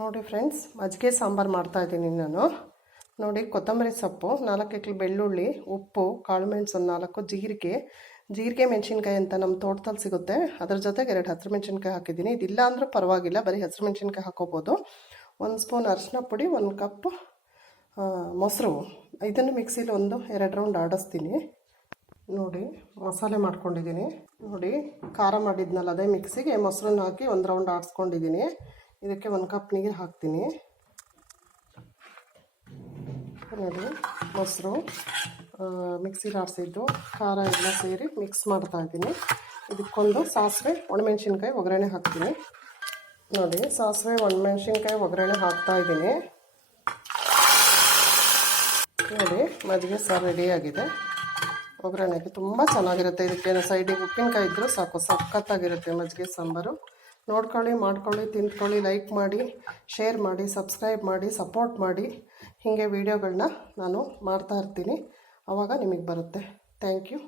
ನೋಡಿ ಫ್ರೆಂಡ್ಸ್, ಮಜ್ಜಿಗೆ ಸಾಂಬಾರು ಮಾಡ್ತಾಯಿದ್ದೀನಿ ನಾನು. ನೋಡಿ, ಕೊತ್ತಂಬರಿ ಸೊಪ್ಪು, 4 ಎಕ್ಳು ಬೆಳ್ಳುಳ್ಳಿ, ಉಪ್ಪು, ಕಾಳುಮೆಣಸು 4, ಜೀರಿಗೆ ಮೆಣಸಿನ್ಕಾಯಿ ಅಂತ ನಮ್ಮ ತೋಟದಲ್ಲಿ ಸಿಗುತ್ತೆ. ಅದ್ರ ಜೊತೆಗೆ 2 ಹಸಿರು ಮೆಣಸಿನ್ಕಾಯಿ ಹಾಕಿದ್ದೀನಿ. ಇದಿಲ್ಲ ಅಂದರೂ ಪರವಾಗಿಲ್ಲ, ಬರೀ ಹಸಿರು ಮೆಣಸಿನ್ಕಾಯಿ ಹಾಕೋಬೋದು. 1 ಸ್ಪೂನ್ ಅರಿಶಿನ ಪುಡಿ, 1 ಕಪ್ ಮೊಸರು. ಇದನ್ನು ಮಿಕ್ಸಿಲಿ 1-2 ರೌಂಡ್ ಆಡಿಸ್ತೀನಿ. ನೋಡಿ, ಮಸಾಲೆ ಮಾಡ್ಕೊಂಡಿದ್ದೀನಿ. ನೋಡಿ, ಖಾರ ಮಾಡಿದ್ನಲ್ಲ ಅದೇ ಮಿಕ್ಸಿಗೆ ಮೊಸರನ್ನ ಹಾಕಿ 1 ರೌಂಡ್ ಆಡಿಸ್ಕೊಂಡಿದ್ದೀನಿ. ಇದಕ್ಕೆ 1 ಕಪ್ ನೀರು ಹಾಕ್ತೀನಿ. ನೋಡಿ, ಮೊಸರು, ಮಿಕ್ಸಿಗೆ ಆಡಿಸಿದ್ದು, ಖಾರ ಎಲ್ಲ ಸೇರಿ ಮಿಕ್ಸ್ ಮಾಡ್ತಾಯಿದ್ದೀನಿ. ಇದಕ್ಕೊಂದು ಸಾಸಿವೆ, ಒಣಮೆಣ್ಸಿನ್ಕಾಯಿ ಒಗ್ಗರಣೆ ಹಾಕ್ತೀನಿ. ನೋಡಿ, ಸಾಸಿವೆ ಒಣಮೆಣ್ಸಿನ್ಕಾಯಿ ಒಗ್ಗರಣೆ ಹಾಕ್ತಾಯಿದ್ದೀನಿ. ನೋಡಿ, ಮಜ್ಜಿಗೆ ಸಾರು ರೆಡಿಯಾಗಿದೆ. ಒಗ್ಗರಣೆಗೆ ತುಂಬ ಚೆನ್ನಾಗಿರುತ್ತೆ. ಇದಕ್ಕೆ ಸೈಡಿಗೆ ಉಪ್ಪಿನಕಾಯಿ ಇದ್ದರೂ ಸಾಕು, ಸಖತ್ತಾಗಿರುತ್ತೆ ಮಜ್ಜಿಗೆ ಸಾಂಬಾರು. ನೋಡ್ಕೊಳ್ಳಿ, ಮಾಡ್ಕೊಳ್ಳಿ, ತಿಂದ್ಕೊಳ್ಳಿ, ಲೈಕ್ ಮಾಡಿ, ಶೇರ್ ಮಾಡಿ, ಸಬ್ಸ್ಕ್ರೈಬ್ ಮಾಡಿ, ಸಪೋರ್ಟ್ ಮಾಡಿ. ಹೀಗೆ ವೀಡಿಯೋಗಳನ್ನ ನಾನು ಮಾಡ್ತಾ ಇರ್ತೀನಿ, ಆವಾಗ ನಿಮಗೆ ಬರುತ್ತೆ. Thank you.